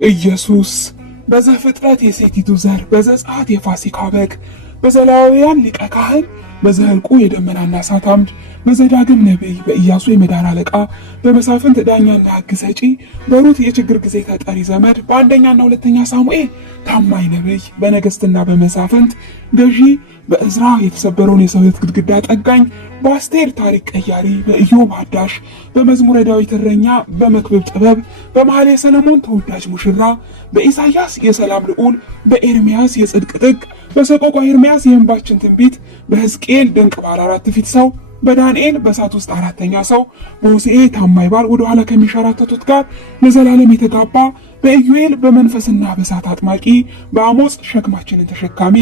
ኢየሱስ በዘፍጥረት የሴቲቱ ዘር፣ በዘጸአት የፋሲካ በግ፣ በዘሌዋውያን ሊቀ ካህን፣ በዘኍልቍ የደመናና እሳት አምድ፣ በዘዳግም ነቢይ፣ በኢያሱ የመዳን አለቃ፣ በመሳፍንት ዳኛና ሕግ ሰጪ፣ በሩት የችግር ጊዜ ተጠሪ ዘመድ፣ በአንደኛና ሁለተኛ ሳሙኤል ታማኝ ነቢይ፣ በነገሥትና በመሳፍንት ገዢ፣ በእዝራ የተሰበረውን የሰው ሕይወት ግድግዳ ጠጋኝ፣ በአስቴር ታሪክ ቀያሪ፣ በኢዮብ አዳሽ፣ በመዝሙረ ዳዊት እረኛ፣ በመክብብ ጥበብ፣ በመኃልየ ሰሎሞን ተወዳጅ ሙሽራ፣ በኢሳይያስ የሰላም ልዑል፣ በኤርምያስ የጽድቅ ጥግ፣ በሰቆቃወ ኤርምያስ የእንባችን ትንቢት፣ በሕዝቅኤል ድንቅ ባለ አራት ፊት ሰው፣ በዳንኤል በእሳት ውስጥ አራተኛ ሰው፣ በሆሴዕ ታማኝ ባል ወደ ኋላ ከሚሸራተቱት ጋር ለዘላለም የተጋባ፣ በኢዩኤል በመንፈስና በእሳት አጥማቂ፣ በአሞጽ ሸክማችንን ተሸካሚ፣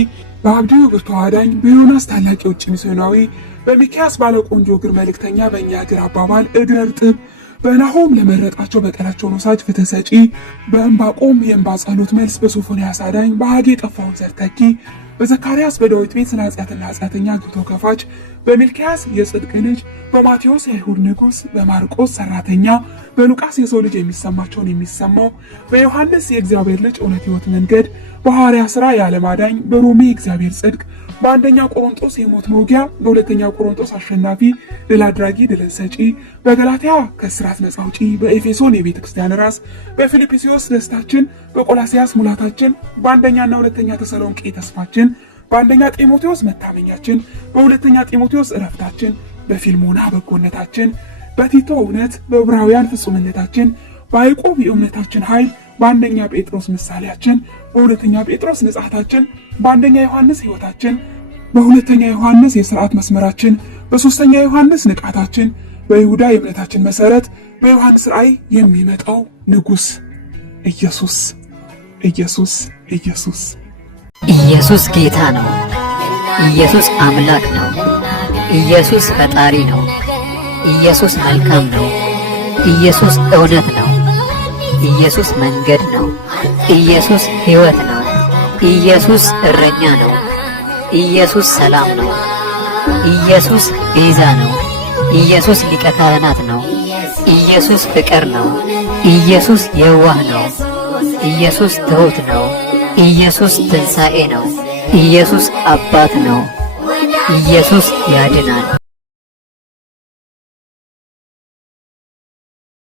በአብድዩ ብርቱ አዳኝ፣ በዮናስ ታላቅ የውጭ ሚስዮናዊ፣ በሚክያስ ባለቆንጆ እግር መልእክተኛ፣ በእኛ እግር አባባል እግር እርጥብ፣ በናሆም ለመረጣቸው በቀላቸውን ወሳጅ ፍትህ ሰጪ፣ በዕንባቆም የእንባ ጸሎት መልስ፣ በሶፎንያስ አዳኝ፣ በሐጌ የጠፋውን ዘር ተኪ፣ በዘካርያስ በዳዊት ቤት ስለ ኃጢአትና ኃጢአተኛ ግብቶ ከፋች፣ በሚልክያስ የጽድቅ ልጅ፣ በማቴዎስ የአይሁድ ንጉሥ፣ በማርቆስ ሰራተኛ፣ በሉቃስ የሰው ልጅ የሚሰማቸውን የሚሰማው፣ በዮሐንስ የእግዚአብሔር ልጅ እውነት ሕይወት መንገድ፣ በሐዋርያ ሥራ የዓለም አዳኝ፣ በሮሜ የእግዚአብሔር ጽድቅ፣ በአንደኛ ቆሮንጦስ የሞት መውጊያ፣ በሁለተኛ ቆሮንጦስ አሸናፊ ድል አድራጊ ድልን ሰጪ፣ በገላትያ ከእስራት ነፃ አውጪ፣ በኤፌሶን የቤተ ክርስቲያን ራስ፣ በፊልጵስዩስ ደስታችን፣ በቆላስያስ ሙላታችን፣ በአንደኛና ሁለተኛ ተሰሎንቄ ተስፋችን፣ በአንደኛ ጢሞቴዎስ መታመኛችን፣ በሁለተኛ ጢሞቴዎስ ዕረፍታችን፣ በፊልሞና በጎነታችን፣ በቲቶ እውነት፣ በዕብራውያን ፍጹምነታችን፣ በያዕቆብ የእምነታችን ኃይል፣ በአንደኛ ጴጥሮስ ምሳሌያችን፣ በሁለተኛ ጴጥሮስ ንጽሐታችን፣ በአንደኛ ዮሐንስ ሕይወታችን፣ በሁለተኛ ዮሐንስ የሥርዓት መስመራችን፣ በሦስተኛ ዮሐንስ ንቃታችን፣ በይሁዳ የእምነታችን መሠረት፣ በዮሐንስ ራእይ የሚመጣው ንጉሥ ኢየሱስ ኢየሱስ ኢየሱስ ኢየሱስ ጌታ ነው። ኢየሱስ አምላክ ነው። ኢየሱስ ፈጣሪ ነው። ኢየሱስ መልካም ነው። ኢየሱስ እውነት ነው። ኢየሱስ መንገድ ነው። ኢየሱስ ሕይወት ነው። ኢየሱስ እረኛ ነው። ኢየሱስ ሰላም ነው። ኢየሱስ ቤዛ ነው። ኢየሱስ ሊቀ ካህናት ነው። ኢየሱስ ፍቅር ነው። ኢየሱስ የዋህ ነው። ኢየሱስ ትሑት ነው። ኢየሱስ ትንሣኤ ነው። ኢየሱስ አባት ነው። ኢየሱስ ያድናል።